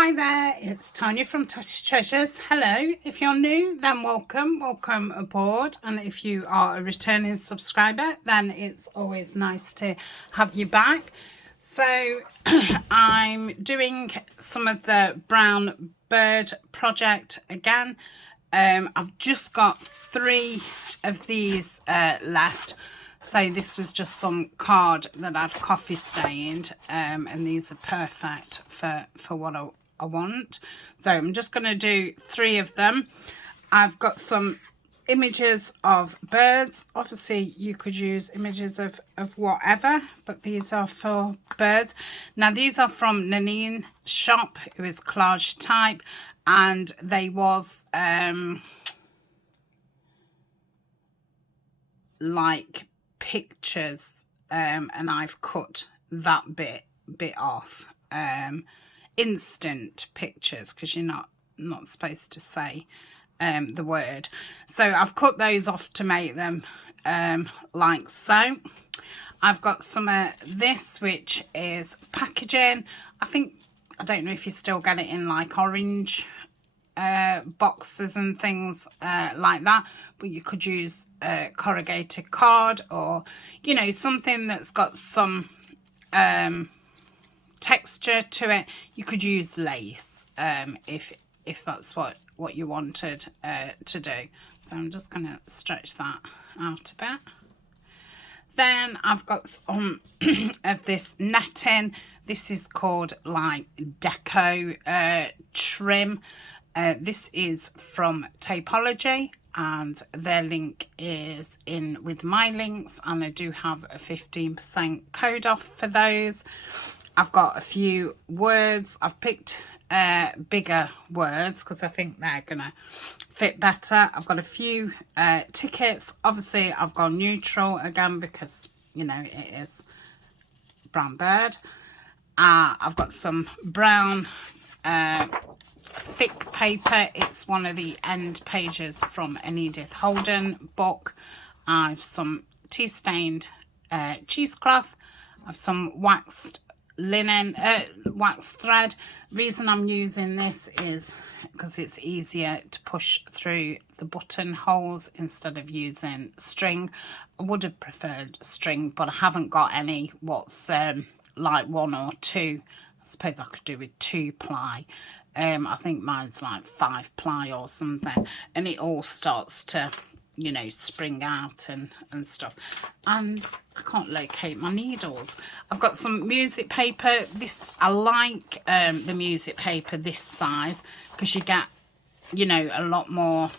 Hi there, it's Tania from Tatty Treasures. Hello, if you're new, then welcome aboard. And if you are a returning subscriber, then it's always nice to have you back. So I'm doing some of the brown bird project again. I've just got 3 of these left. So this was just some card that I'd coffee stained, and these are perfect for what I want. So I'm just going to do 3 of them. I've got some images of birds. Obviously you could use images of whatever, but these are for birds. Now these are from Nanine shop. It was collage type, and they was like pictures, and I've cut that bit off. Instant pictures, because you're not supposed to say the word. So I've cut those off to make them like so. I've got some of this, which is packaging. I don't know if you still get it in like orange boxes and things like that, but you could use corrugated card, or you know, something that's got some texture to it. You could use lace if that's what you wanted to do. So I'm just going to stretch that out a bit. Then I've got some of this netting. This is called like deco trim. This is from Tapology, and their link is in with my links, and I do have a 15% code off for those. I've got a few words. I've picked bigger words because I think they're gonna fit better. I've got a few tickets. Obviously I've gone neutral again because, you know, it is brown bird. I've got some brown thick paper. It's one of the end pages from an Edith Holden book. I've some tea stained cheesecloth. I've some waxed linen, waxed thread. Reason I'm using this is because it's easier to push through the buttonholes instead of using string. I would have preferred string, but I haven't got any what's like 1 or 2. I suppose I could do with 2 ply. I think mine's like 5 ply or something, and it all starts to, you know, spring out and stuff. And I can't locate my needles. I've got some music paper. This, I like the music paper this size, because you get, you know, a lot more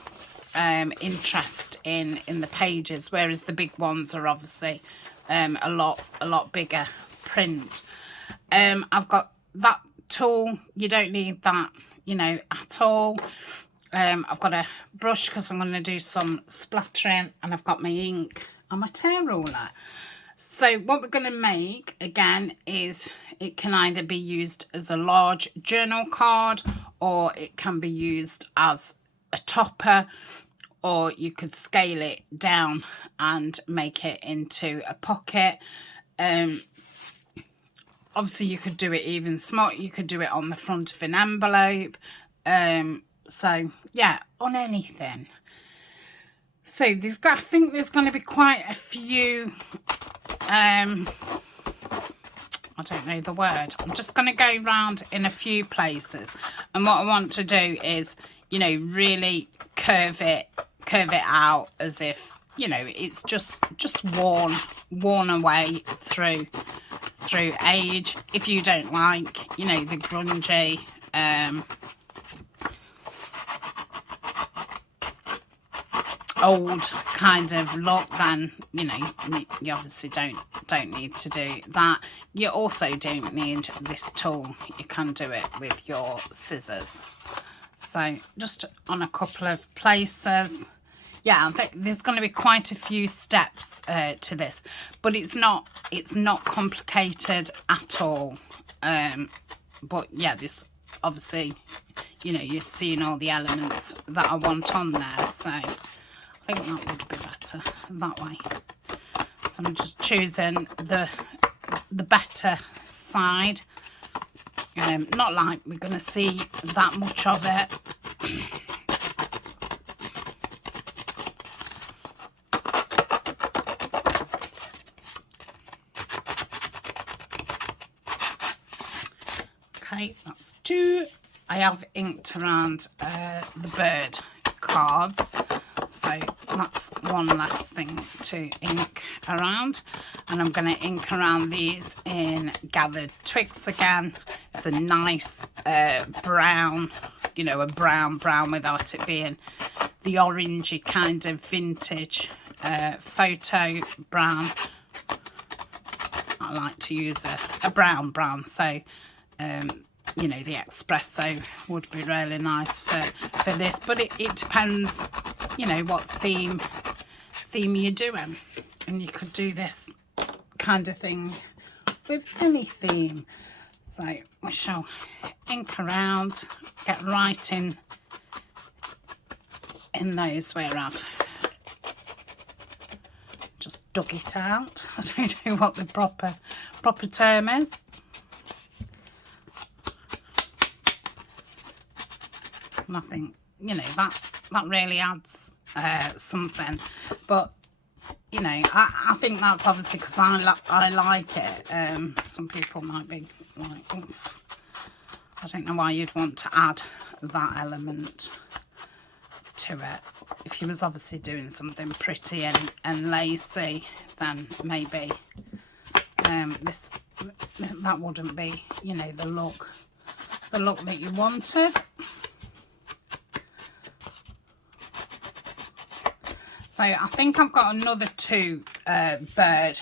interest in the pages, whereas the big ones are obviously a lot bigger print. I've got that tool. You don't need that, you know, at all. I've got a brush because I'm going to do some splattering, and I've got my ink and my tear ruler. So what we're going to make again is, it can either be used as a large journal card, or it can be used as a topper, or you could scale it down and make it into a pocket. Obviously you could do it even small. You could do it on the front of an envelope. So yeah, on anything. So I think there's going to be quite a few, I don't know the word. I'm just going to go around in a few places, and what I want to do is, you know, really curve it out as if, you know, it's just worn away through age. If you don't like, you know, the grungy old kind of look, then, you know, you obviously don't need to do that. You also don't need this tool. You can do it with your scissors. So just on a couple of places. Yeah, I think there's going to be quite a few steps to this, but it's not complicated at all. But yeah, this obviously, you know, you've seen all the elements that I want on there, so I think that would be better that way. So I'm just choosing the better side. Not like we're going to see that much of it. Okay, that's 2. I have inked around the bird cards, so that's one less thing to ink around. And I'm going to ink around these in Gathered Twigs again. It's a nice brown, you know, a brown without it being the orangey kind of vintage photo brown. I like to use a brown, so you know, the espresso would be really nice for this, but it depends, you know, what theme you're doing, and you could do this kind of thing with any theme. So we shall ink around, get right in those where I've just dug it out. I don't know what the proper term is. Nothing, you know, that really adds something, but you know, I think that's obviously because I like it. Some people might be like, oh, I don't know why you'd want to add that element to it. If you was obviously doing something pretty and lacy, then maybe that wouldn't be, you know, the look that you wanted. So I think I've got another 2 bird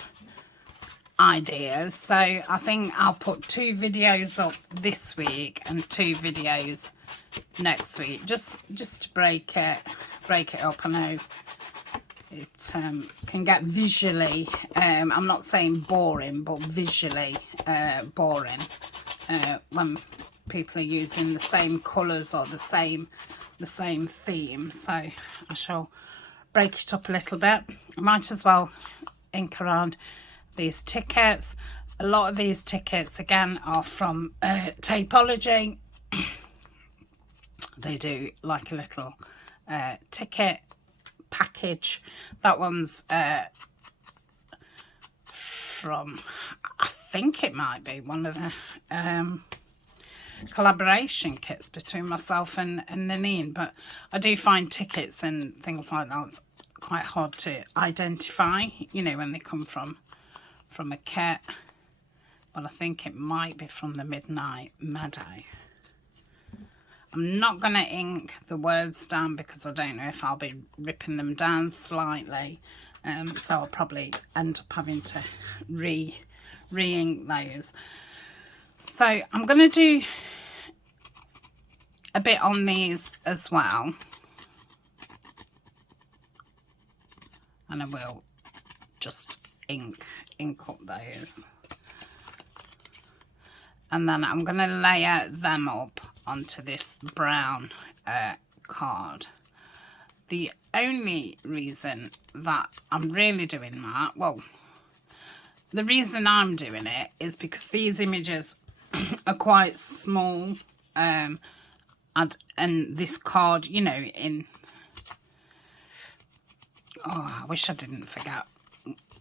ideas. So I think I'll put 2 videos up this week and 2 videos next week, just to break it up. I know it can get visually, I'm not saying boring, but visually boring when people are using the same colours or the same theme. So I shall break it up a little bit. I might as well ink around these tickets. A lot of these tickets again are from Tapology. They do like a little ticket package. That one's from, I think it might be one of the collaboration kits between myself and Nanine, but I do find tickets and things like that quite hard to identify, you know, when they come from a kit. But I think it might be from the Midnight Meadow. I'm not going to ink the words down because I don't know if I'll be ripping them down slightly, so I'll probably end up having to re-ink those. So I'm going to do a bit on these as well, and I will just ink up those, and then I'm going to layer them up onto this brown card. The only reason that I'm really doing that, well, the reason I'm doing it is because these images are quite small, and this card, you know, I wish I didn't forget,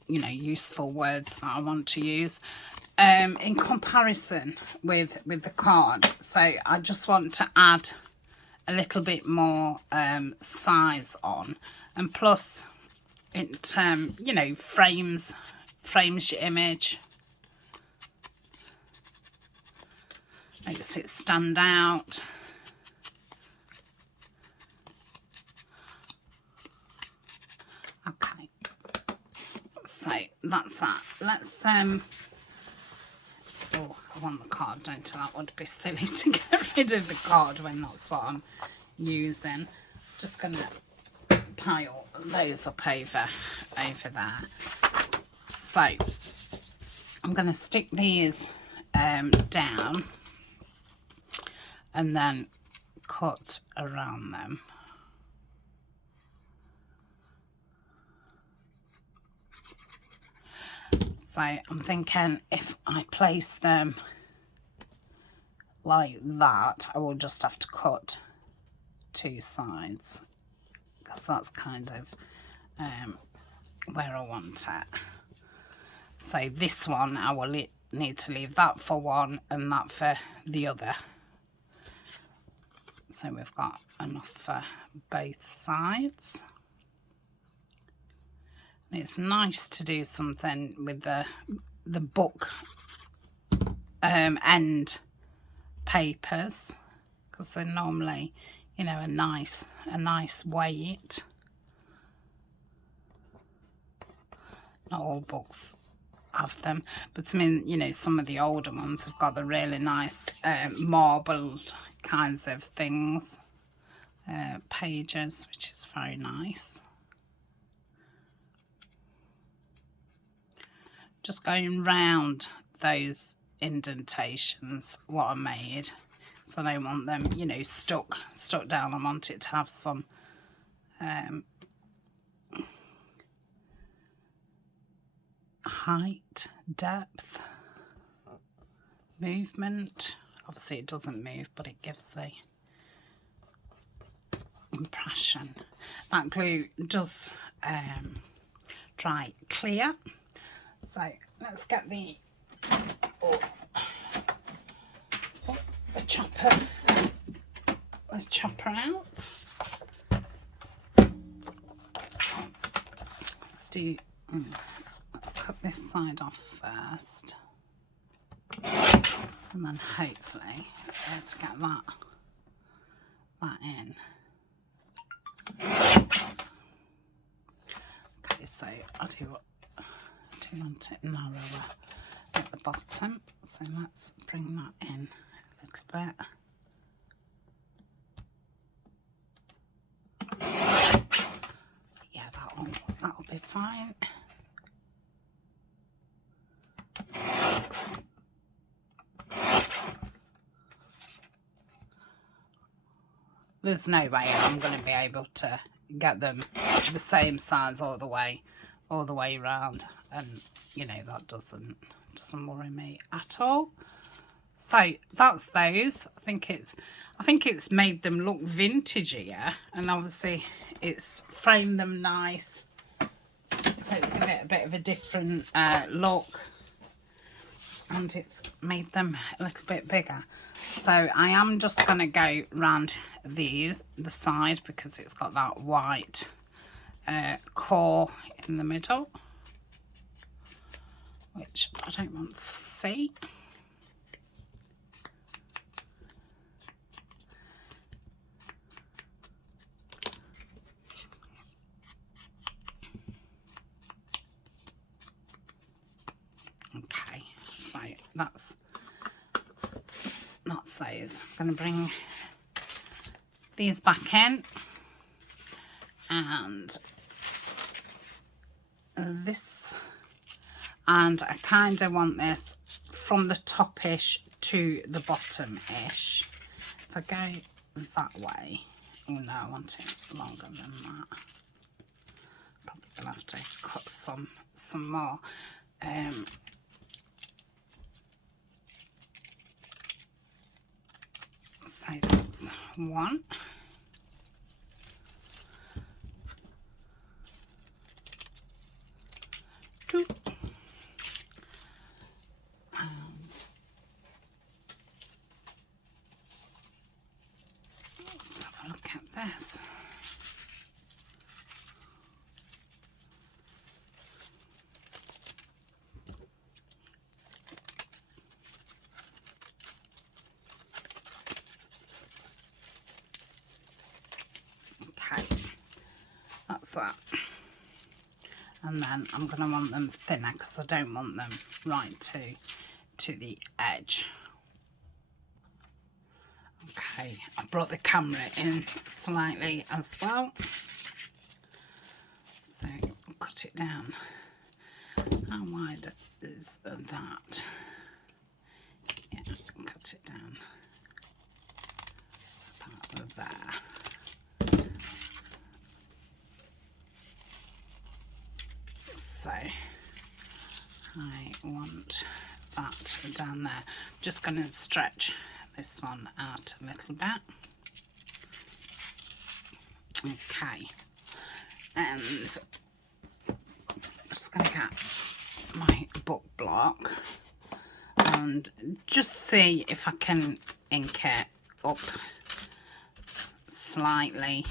you know, useful words that I want to use, in comparison with the card. So I just want to add a little bit more size on, and plus it you know, frames your image, makes it stand out. Okay, so that's that. Let's oh, I want the card, don't I? That would be silly to get rid of the card when that's what I'm using. Just gonna pile those up over there. So I'm gonna stick these down and then cut around them. So I'm thinking if I place them like that, I will just have to cut 2 sides, because that's kind of where I want it. So this one I will need to leave that for one and that for the other, so we've got enough for both sides. And it's nice to do something with the book end papers, because they're normally, you know, a nice weight. Not all books have them, but I mean, you know, some of the older ones have got the really nice marbled kinds of things, pages, which is very nice. Just going round those indentations what I made, so I don't want them, you know, stuck down. I want it to have some height, depth, movement. Obviously it doesn't move, but it gives the impression. That glue does dry clear, so let's get the chopper. Let's chop her out. Let's cut this side off first, and then hopefully let's get that in. Okay, so I do want it narrower at the bottom, so let's bring that in a little bit. Yeah, that'll be fine. There's no way I'm going to be able to get them the same size all the way around, and you know, that doesn't worry me at all. So that's those. I think it's made them look vintageier, and obviously it's framed them nice, so it's given it a bit of a different look, and it's made them a little bit bigger. So I am just going to go round the side, because it's got that white core in the middle, which I don't want to see. Okay, so that's those. I'm going to bring these back in, and this, and I kind of want this from the top-ish to the bottom-ish. If I go that way, oh no, I want it longer than that. Probably gonna have to cut some more. So that's one. Two. And let's have a look at this. That's that. And then I'm going to want them thinner, because I don't want them right to the edge. Okay, I brought the camera in slightly as well, so I'll cut it down. How wide is that? Yeah, cut it down about there. So I want that down there. I'm just going to stretch this one out a little bit. Okay, and I'm just going to get my book block and just see if I can ink it up slightly.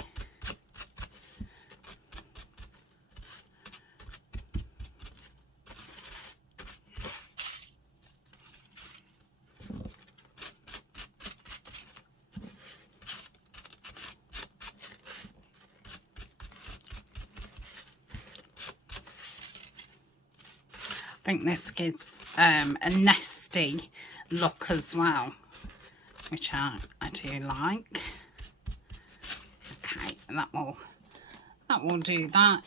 I think this gives a nesty look as well, which I do like. Okay, that will do that.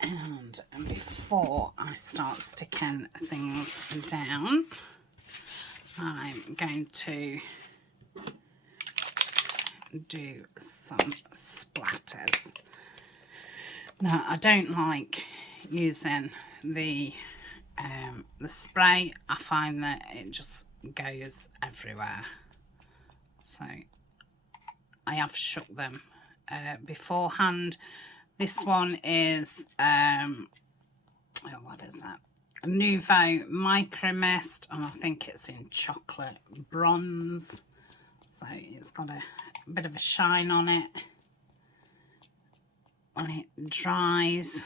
And before I start sticking things down, I'm going to do some splatters. Now, I don't like using the spray. I find that it just goes everywhere. So I have shook them beforehand. This one is what is that? A Nouveau Micro Mist, and I think it's in chocolate bronze. So it's got a bit of a shine on it when it dries.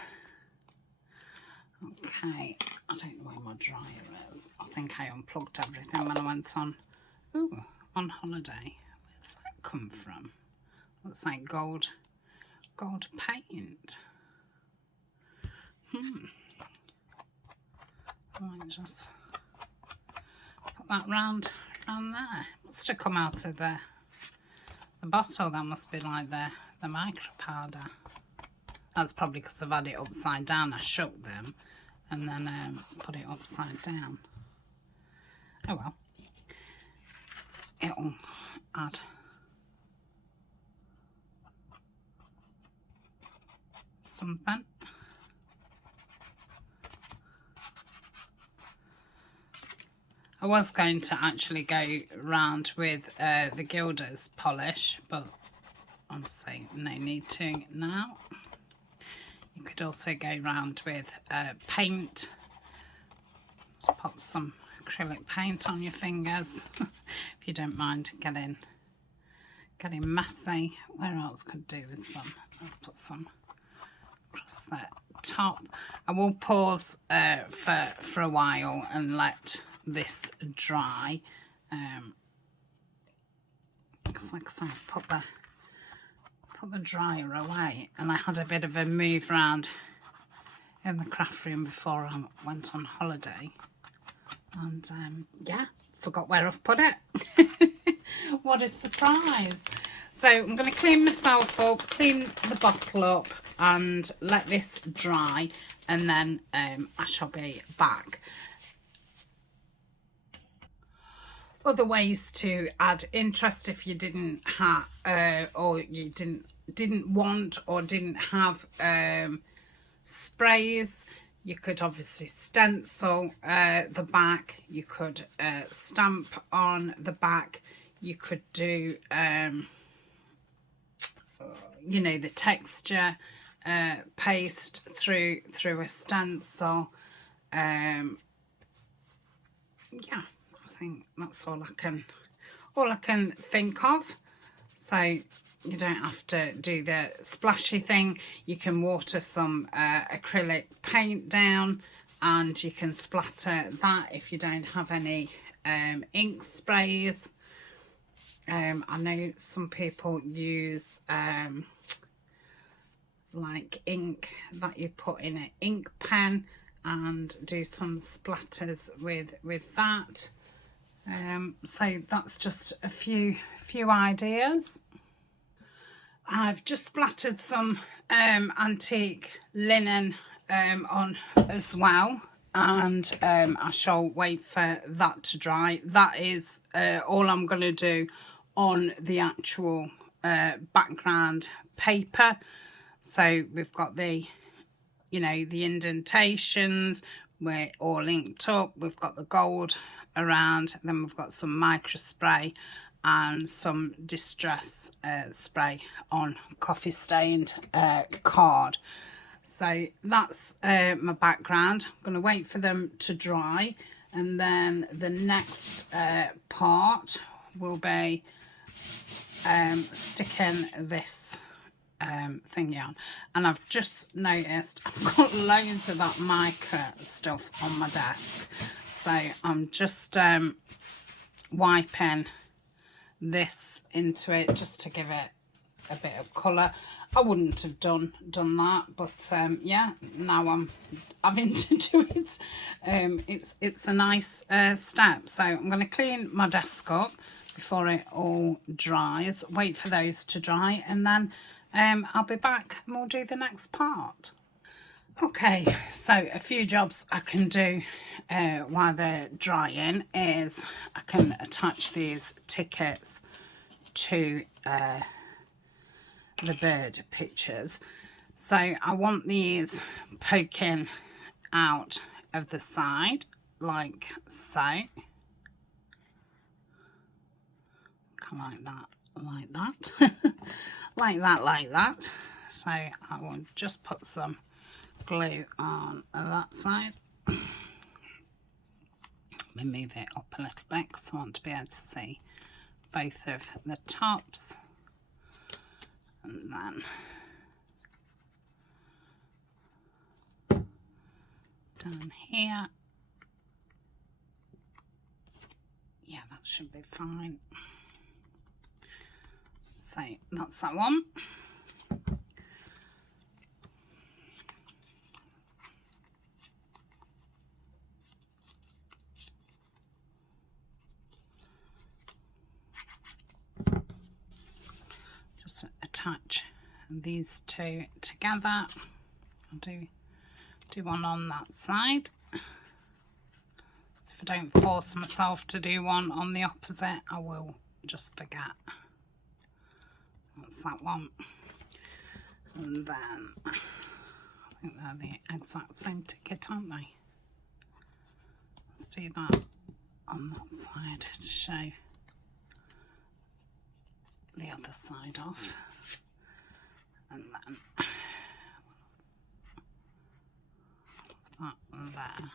Okay, I don't know where my dryer is. I think I unplugged everything when I went on holiday. Where's that come from? Looks like gold paint. I might just put that round there. Must have come out of the bottle. That must be like the micro powder. That's probably because I've had it upside down. I shook them and then put it upside down. Oh well. It'll add something. I was going to actually go round with the Gilder's polish, but I'm saying no need to now. You could also go round with paint. Just pop some acrylic paint on your fingers if you don't mind getting messy. Where else could do with some? Let's put some across the top. I will pause for a while and let this dry. Because like I said, put the dryer away, and I had a bit of a move around in the craft room before I went on holiday, and yeah, forgot where I've put it. What a surprise. So I'm going to clean myself up, clean the bottle up, and let this dry, and then I shall be back. Other ways to add interest if you didn't have or you didn't want or didn't have sprays. You could obviously stencil the back. You could stamp on the back. You could do you know, the texture paste through a stencil. Yeah, I think that's all I can think of. So you don't have to do the splashy thing. You can water some acrylic paint down, and you can splatter that if you don't have any ink sprays. I know some people use like ink that you put in an ink pen and do some splatters with that. So that's just a few ideas. I've just splattered some antique linen on as well, and I shall wait for that to dry. That is all I'm going to do on the actual background paper. So we've got the, you know, the indentations, we're all linked up. We've got the gold around, then we've got some micro spray and some distress spray on coffee stained card. So that's my background. I'm going to wait for them to dry, and then the next part will be sticking this thingy on. And I've just noticed I've got loads of that micro stuff on my desk, so I'm just wiping this into it just to give it a bit of colour. I wouldn't have done that, but yeah, now I'm having to do it. It's a nice step. So I'm going to clean my desk up before it all dries, wait for those to dry, and then I'll be back and we'll do the next part. Okay, so a few jobs I can do while they're drying is I can attach these tickets to the bird pictures. So I want these poking out of the side like so. Like that, like that, like that, like that. So I will just put some glue on that side. Let me move it up a little bit because I want to be able to see both of the tops. And then down here. Yeah, that should be fine. So that's that one. Just attach these two together. I'll do one on that side. If I don't force myself to do one on the opposite, I will just forget. That's that one. And then I think they're the exact same ticket, aren't they? Let's do that on that side to show the other side off. And then that there.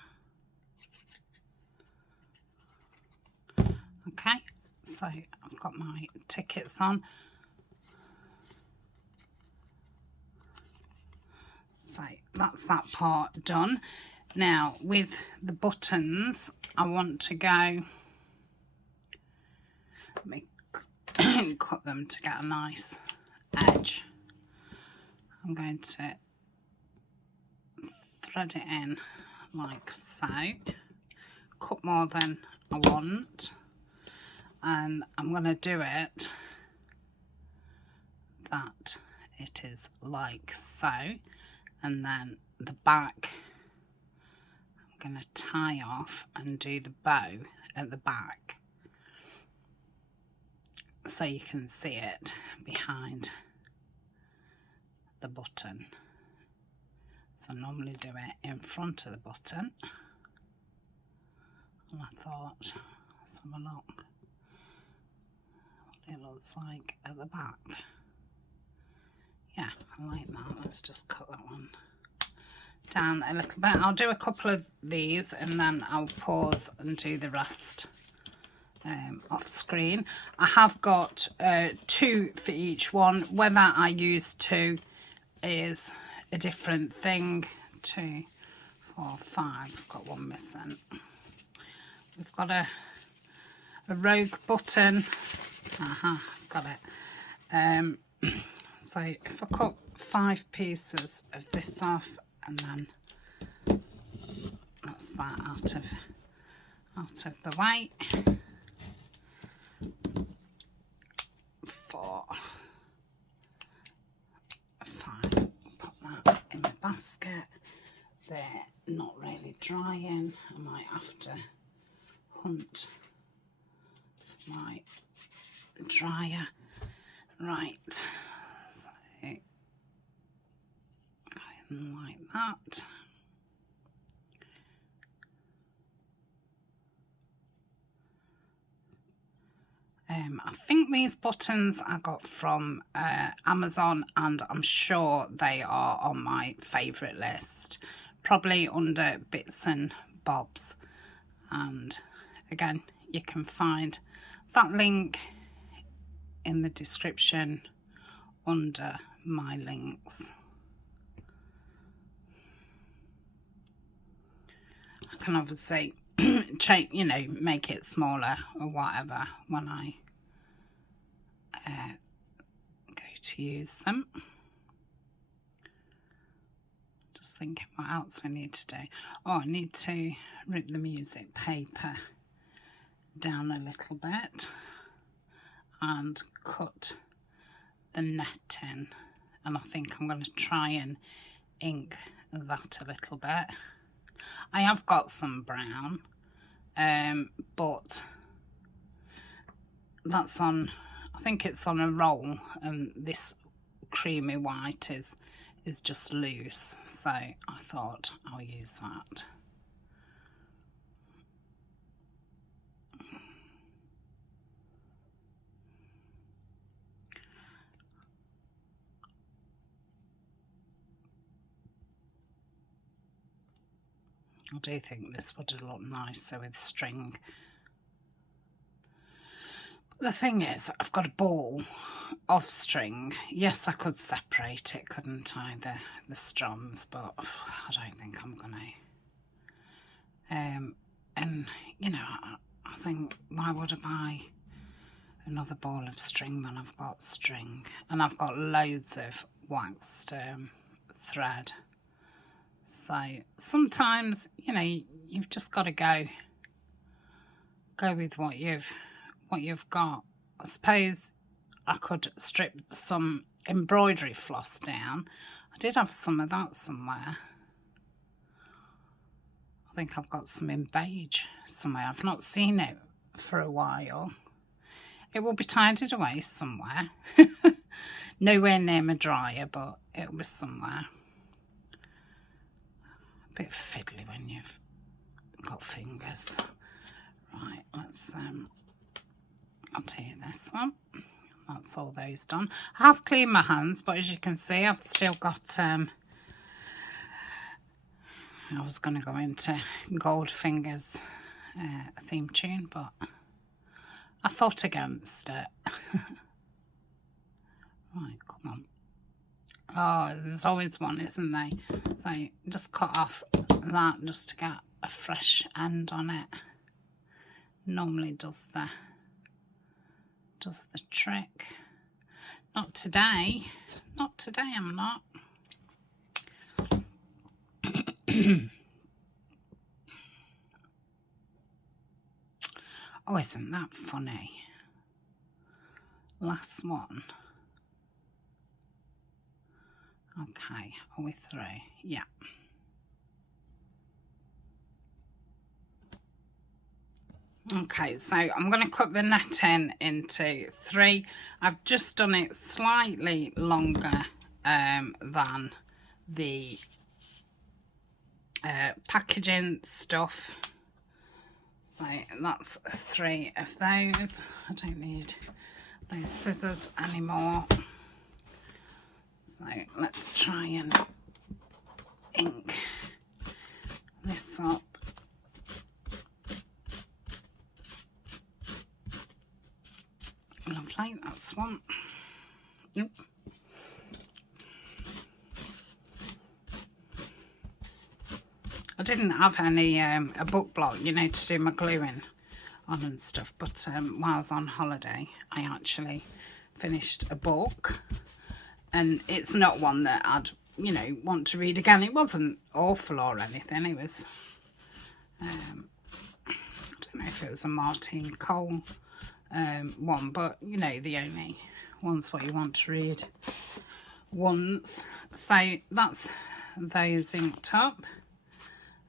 Okay, so I've got my tickets on. So that's that part done. Now with the buttons, I want to go, let me cut them to get a nice edge. I'm going to thread it in like so, cut more than I want, and I'm going to do it that it is like so, and then the back I'm going to tie off and do the bow at the back so you can see it behind the button. So I normally do it in front of the button, and I thought, let's have a look what it looks like at the back. Yeah, I like that. Let's just cut that one down a little bit. I'll do a couple of these and then I'll pause and do the rest off screen. I have got 2 for each one. Whether I use 2 is a different thing. 2, 4, 5. I've got one missing. We've got a rogue button. Got it. So if I cut 5 pieces of this off, and then that's that out of the way. 4, 5. Put that in the basket. They're not really drying. I might have to hunt my dryer. Right. Like that. I think these buttons I got from Amazon, and I'm sure they are on my favourite list, probably under bits and bobs. And again, you can find that link in the description under my links. I can obviously change, you know, make it smaller or whatever when I go to use them. Just thinking what else we need to do. Oh, I need to rip the music paper down a little bit and cut the netting, and I think I'm going to try and ink that a little bit. I have got some brown, but that's on, I think it's on a roll, and this creamy white is just loose, so I thought I'll use that. I do think this would have looked nicer with string. But the thing is, I've got a ball of string. Yes, I could separate it, couldn't I, the strands, but I don't think I'm going to. And, you know, I think, why would I buy another ball of string when I've got string? And I've got loads of waxed thread. So sometimes, you know, you've just got to go with what you've got. I suppose I could strip some embroidery floss down. I did have some of that somewhere. I think I've got some in beige somewhere. I've not seen it for a while. It will be tidied away somewhere. Nowhere near my dryer, but it was somewhere. A bit fiddly when you've got fingers. Right, let's I'll do this one. That's all those done. I have cleaned my hands, but as you can see, I've still got I was going to go into Goldfinger's theme tune, but I thought against it. Right, come on. Oh, there's always one, isn't there? So just cut off that just to get a fresh end on it. Normally does the trick. Not today. Not today, I'm not. Oh, isn't that funny? Last one. Okay, are we through? Yeah. Okay, so I'm going to cut the netting into 3. I've just done it slightly longer than the packaging stuff. So that's 3 of those. I don't need those scissors anymore. So let's try and ink this up. Lovely, that's one. Yep. I didn't have any a book block, you know, to do my gluing on and stuff, but while I was on holiday I actually finished a book, and it's not one that I'd, you know, want to read again. It wasn't awful or anything. It was I don't know if it was a Martine Cole one, but you know, the only one's what you want to read once. So that's those inked up,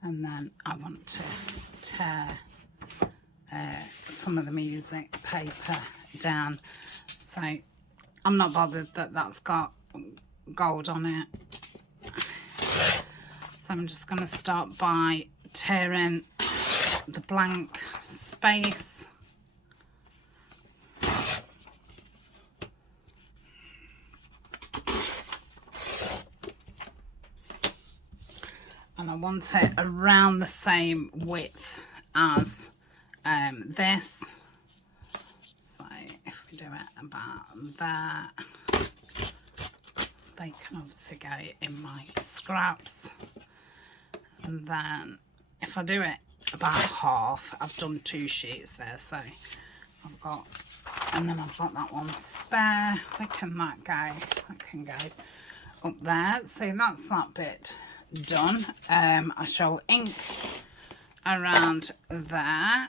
and then I want to tear some of the music paper down. So I'm not bothered that that's got gold on it. So I'm just going to start by tearing the blank space. and I want it around the same width as this. So if we do it about that, they can obviously go in my scraps. And then if I do it about half, I've done 2 sheets there, so I've got, and then I've got that one spare. Where can that go? That can go up there. So that's that bit done. I shall ink around there.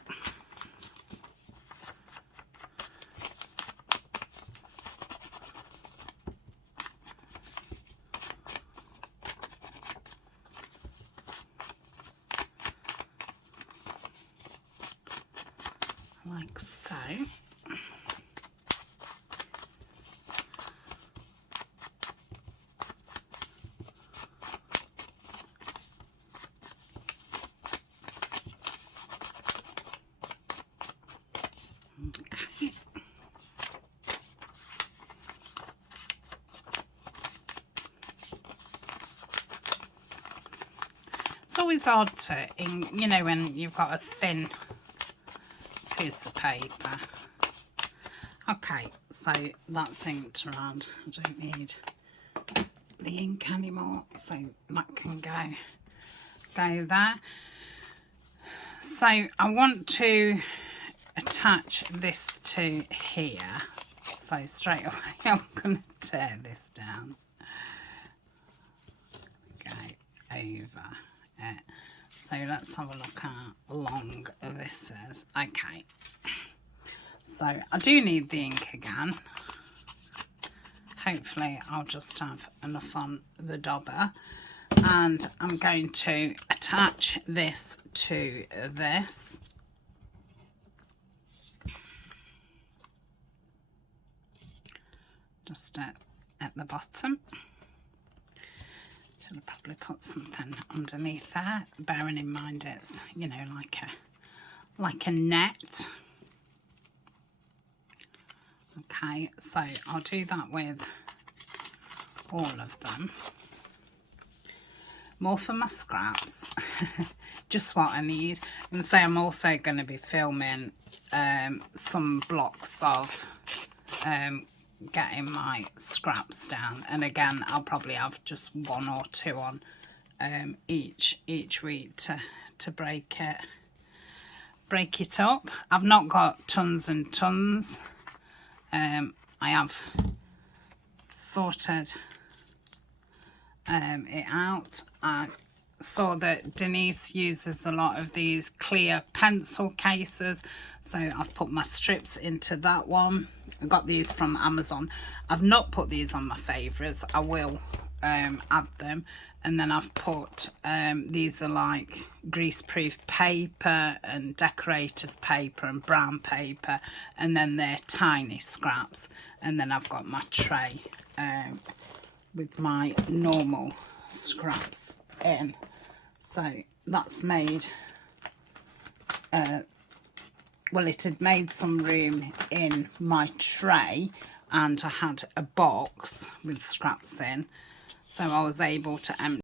Like so. Okay. It's always hard to ink, you know, when you've got a thin piece of paper. Okay, so that's inked around. I don't need the ink anymore, so that can go there. So I want to attach this to here. So straight away I'm going to tear this down. Go over it. So let's have a look at how long this is. Okay. So I do need the ink again. Hopefully I'll just have enough on the dobber. And I'm going to attach this to this. Just at the bottom. Should probably put something underneath there, bearing in mind it's, you know, like a net. Okay, so I'll do that with all of them. More for my scraps. Just what I need. And say I'm also going to be filming some blocks of getting my scraps down, and again I'll probably have just 1 or 2 on each week to break it up. I've not got tons and tons. I have sorted it out. I saw that Denise uses a lot of these clear pencil cases, so I've put my strips into that one. I got these from Amazon. I've not put these on my favourites. I will add them. And then I've put these are like greaseproof paper and decorators paper and brown paper, and then they're tiny scraps. And then I've got my tray with my normal scraps in. So that's made well, it had made some room in my tray, and I had a box with scraps in, so I was able to empty.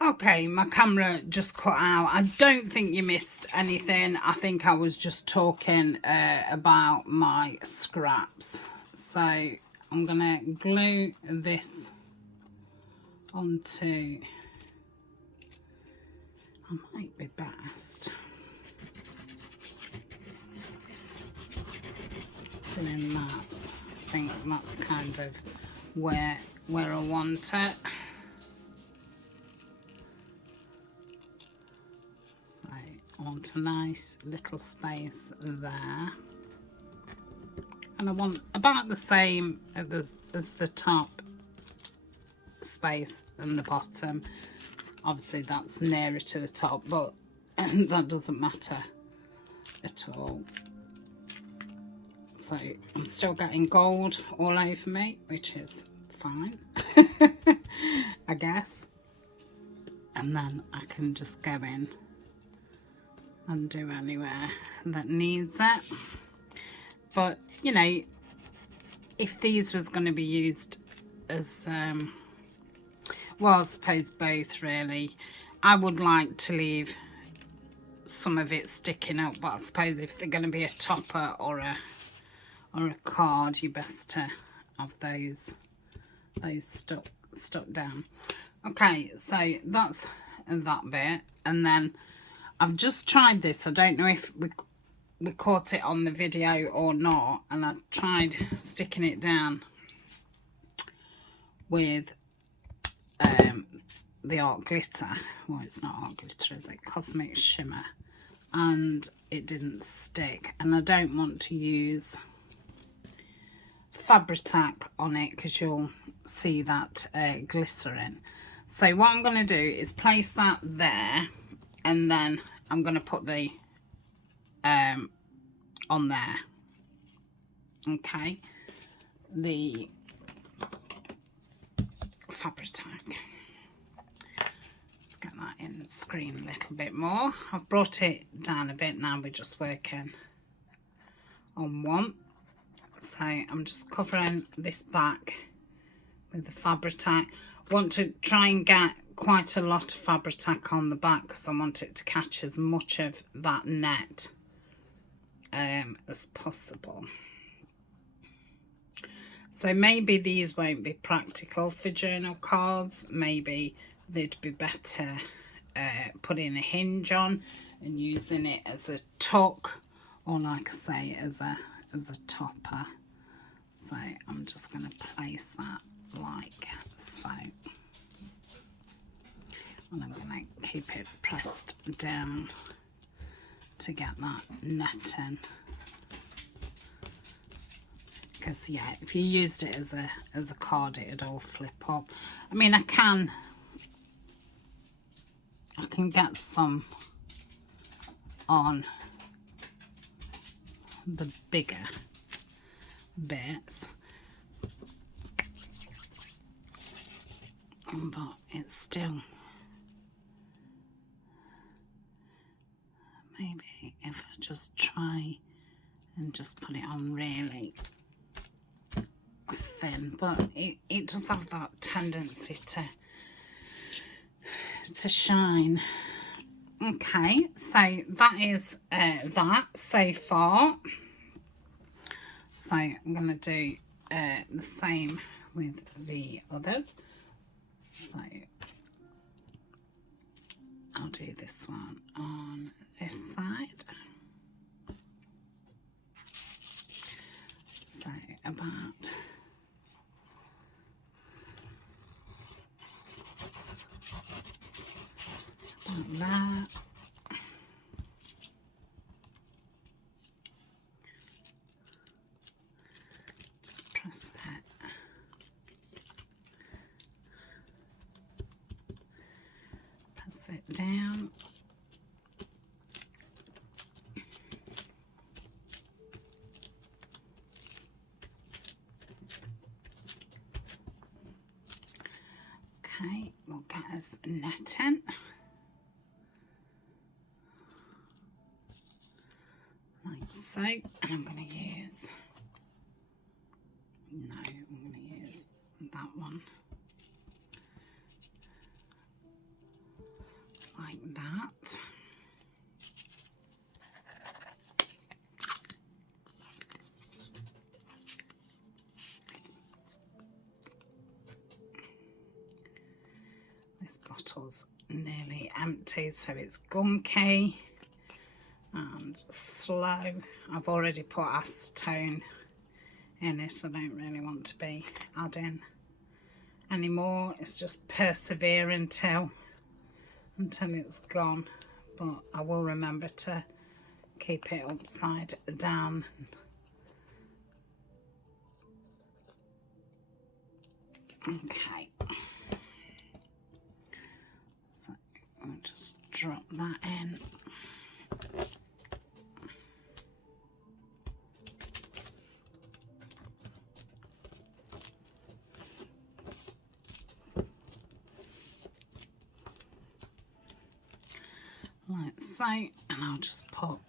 Okay, my camera just cut out. I don't think you missed anything. I think I was just talking about my scraps. So I'm gonna glue this onto, I might be best doing that. I think that's kind of where I want it. So I want a nice little space there, and I want about the same as the top space and the bottom. Obviously that's nearer to the top, but that doesn't matter at all. So I'm still getting gold all over me, which is fine, I guess. And then I can just go in and do anywhere that needs it. But, you know, if these was going to be used as, Well, I suppose both really. I would like to leave some of it sticking up, but I suppose if they're going to be a topper or a card, you best to have those stuck down. Okay, so that's that bit, and then I've just tried this. I don't know if we caught it on the video or not, and I tried sticking it down with the art glitter. Well, it's not art glitter, is it? Cosmic shimmer, and it didn't stick. And I don't want to use Fabri-Tac on it because you'll see that glycerin. So what I'm going to do is place that there, and then I'm going to put the on there. Okay, the Fabri-Tac. Let's get that in the screen a little bit more. I've brought it down a bit now. We're just working on one. So I'm just covering this back with the Fabri-Tac. Want to try and get quite a lot of Fabri-Tac on the back because I want it to catch as much of that net as possible. So maybe these won't be practical for journal cards. Maybe they'd be better putting a hinge on and using it as a tuck, or like I say, as a topper. So I'm just going to place that like so, and I'm going to keep it pressed down to get that net in, because yeah, if you used it as a card, it'd all flip up. I mean, I can get some on the bigger bits, but it's still, maybe if I just try and just put it on really thin, but it does have that tendency to shine. Okay, so that is that so far. So I'm going to do the same with the others. So I'll do this one on this side. So about that. Press it. Press it down. Okay, we'll get us netting. Like so, and I'm going to use, no, I'm going to use that one, like that. This bottle's nearly empty, so it's gunky and slow. I've already put acetone in it. I don't really want to be adding any more. It's just persevere until it's gone, but I will remember to keep it upside down. Okay, so I'll just drop that in. Like so, and I'll just put,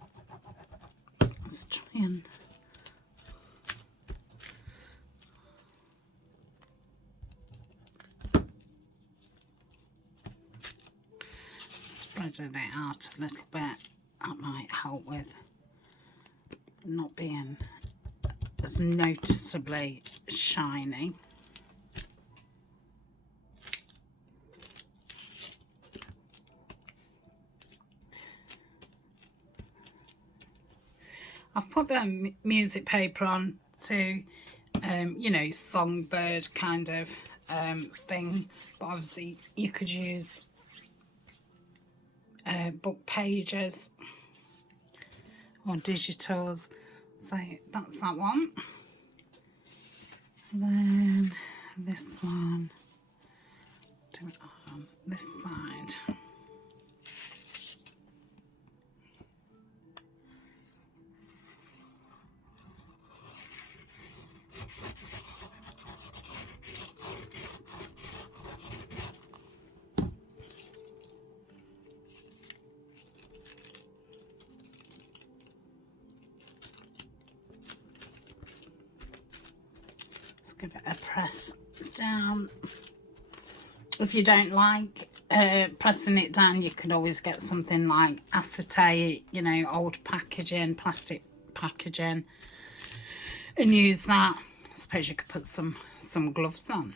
let's try and spreading it out a little bit. That might help with not being as noticeably shiny. I've put the music paper on to, you know, songbird kind of thing, but obviously you could use book pages or digitals. So that's that one. And then this one, do it on this side. Give it a press down. If you don't like pressing it down, you could always get something like acetate, you know, old packaging, plastic packaging, and use that. I suppose you could put some gloves on,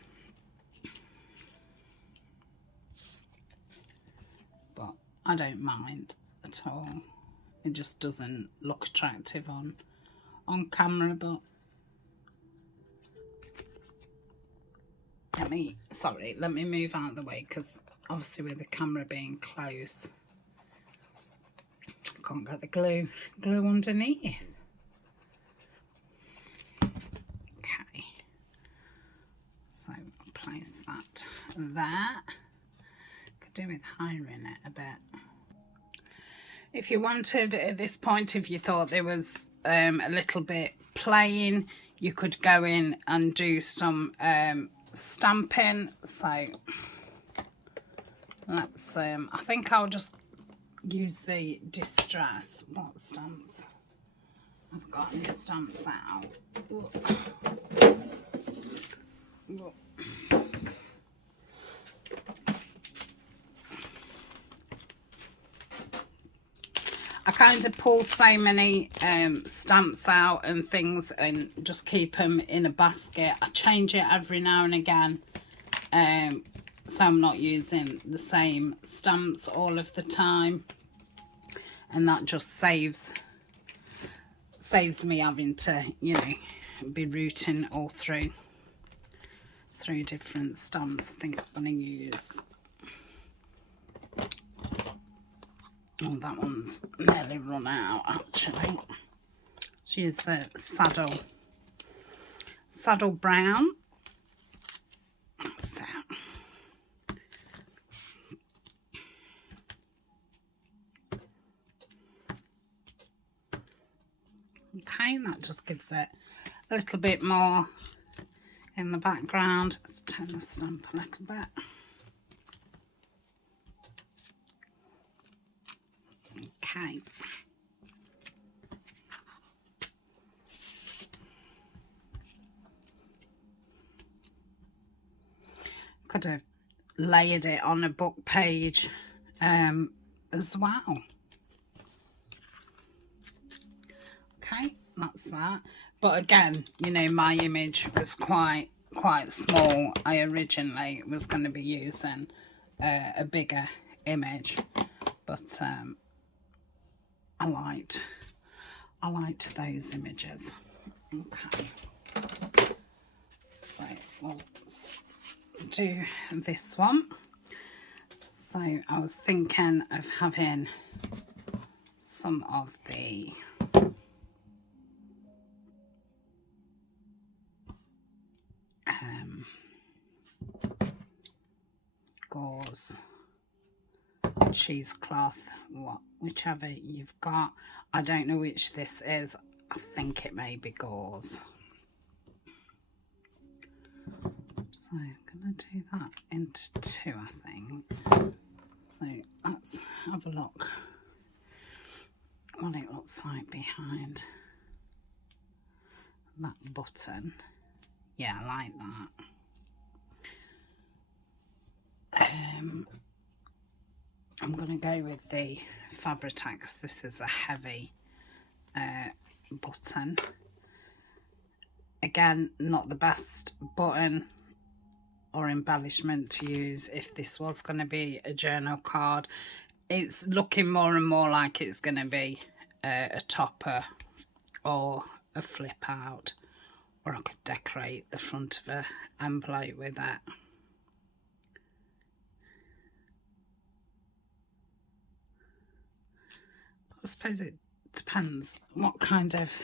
but I don't mind at all. It just doesn't look attractive on camera, but let me move out of the way, because obviously with the camera being close, I can't get the glue underneath. Okay, so place that there. Could do with hiring it a bit. If you wanted, at this point, if you thought there was a little bit plain, you could go in and do some stamping. So let's I think I'll just use the Distress. What stamps? I've got any stamps out. I kind of pull so many stamps out and things and just keep them in a basket. I change it every now and again, so I'm not using the same stamps all of the time, and that just saves me having to, you know, be rooting all through different stamps. I think I'm going to use, oh, that one's nearly run out actually. She is the saddle brown. So okay, that just gives it a little bit more in the background. Let's turn the stamp a little bit. Okay. Could have layered it on a book page as well. Okay, that's that. But again, you know, my image was quite small. I originally was going to be using a bigger image, but I liked those images. Okay, so we'll do this one. So I was thinking of having some of the gauze, cheesecloth, whichever you've got. I don't know which this is. I think it may be gauze. So I'm gonna do that into two, I think. So let's have a look what it looks like behind that button. Yeah, I like that. I'm going to go with the Fabri-Tac because this is a heavy button. Again, not the best button or embellishment to use if this was going to be a journal card. It's looking more and more like it's going to be a topper or a flip out, or I could decorate the front of an envelope with that. I suppose it depends what kind of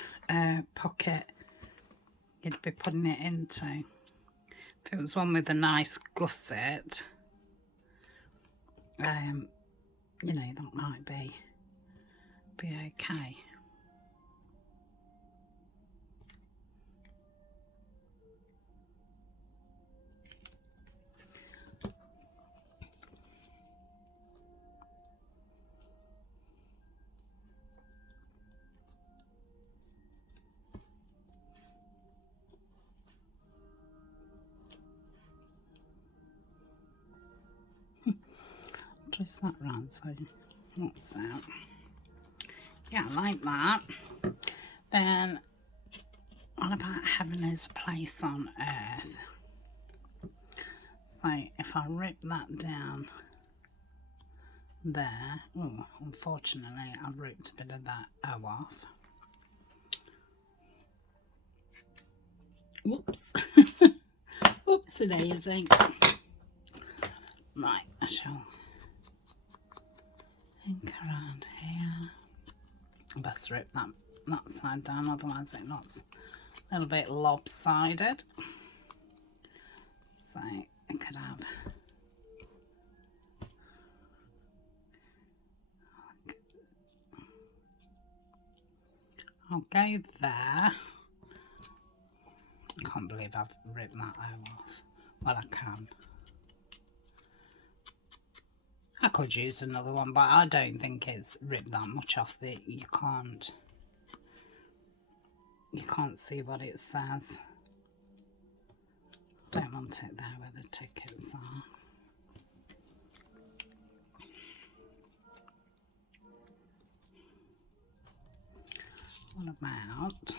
pocket you'd be putting it into. If it was one with a nice gusset, you know, that might be okay. Twist that round so that's out. Yeah, I like that. Then what about heaven is a place on earth? So if I rip that down there, oh, unfortunately I've ripped a bit of that O off. Whoops. Whoopsie daisy. Right, I shall think around here. I best rip that side down, otherwise it looks a little bit lopsided. So I could have I'll go there. I can't believe I've ripped that off. Well, I can. I could use another one, but I don't think it's ripped that much off that you can't see what it says. Don't want it there where the tickets are. What about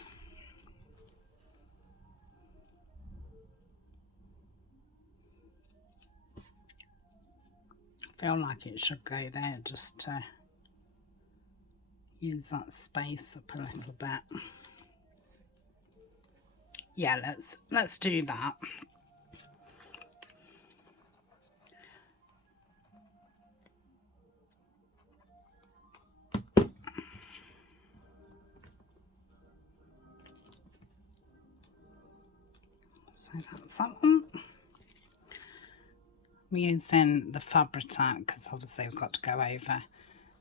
I feel like it should go there just to use that space up a little bit. Yeah, let's do that. So that's that one. We're using the Fabri-Tac because obviously we've got to go over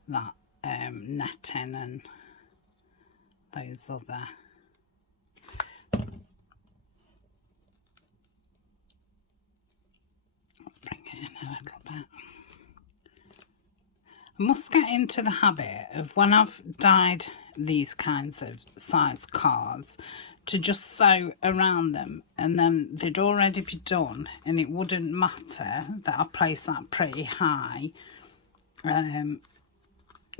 that netting and those other let's bring it in a little bit. I must get into the habit of when I've dyed these kinds of size cards to just sew around them, and then they'd already be done and it wouldn't matter that I place that pretty high, you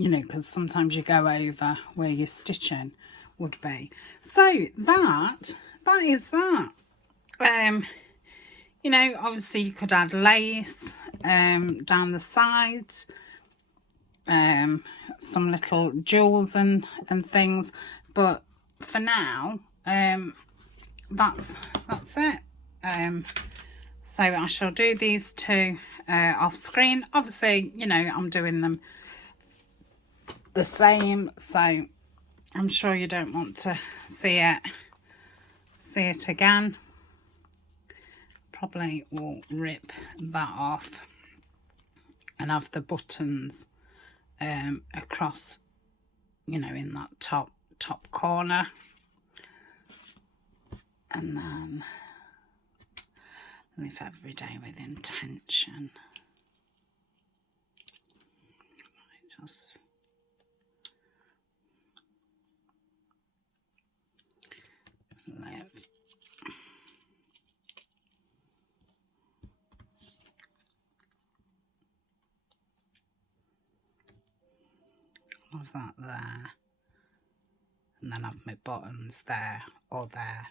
know, because sometimes you go over where your stitching would be. So that is that. You know, obviously you could add lace down the sides, some little jewels and things, but for now that's it. So I shall do these two off screen. Obviously, you know, I'm doing them the same, so I'm sure you don't want to see it again. Probably will rip that off and have the buttons across, you know, in that top corner, and then live every day with intention. Just live. of that there, and then have my buttons there or there.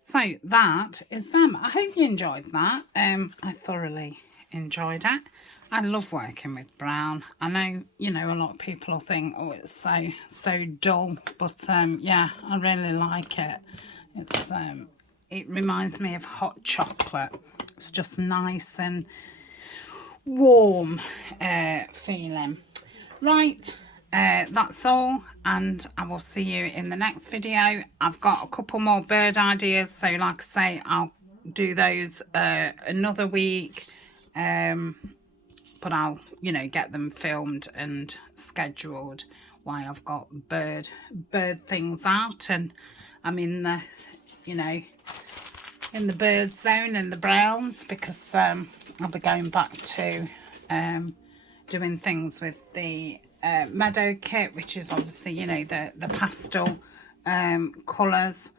So that is them. I hope you enjoyed that. I thoroughly enjoyed it. I love working with brown. I know, you know, a lot of people will think, oh, it's so dull, but yeah, I really like it. It's it reminds me of hot chocolate. It's just nice and warm feeling. Right, that's all, and I will see you in the next video. I've got a couple more bird ideas, so like I say, I'll do those another week, but I'll, you know, get them filmed and scheduled while I've got bird things out, and I'm in the, you know, in the bird zone and the browns, because I'll be going back to doing things with the meadow kit, which is obviously, you know, the pastel colours.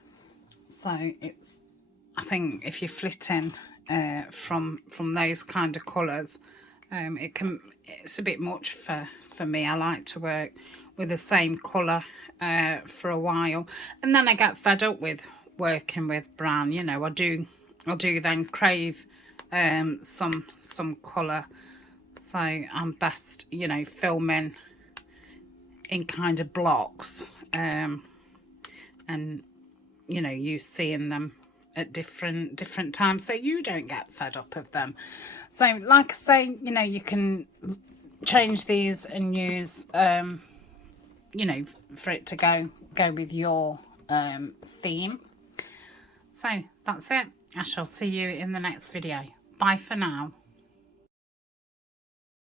So it's, I think if you're flitting from those kind of colours, it's a bit much for me. I like to work with the same colour for a while, and then I get fed up with working with brown. You know, I do then crave some colour. So I'm best, you know, filming in kind of blocks, and you know, you seeing them at different times, so you don't get fed up of them. So like I say, you know, you can change these and use you know, for it to go with your theme. So that's it. I shall see you in the next video. Bye for now.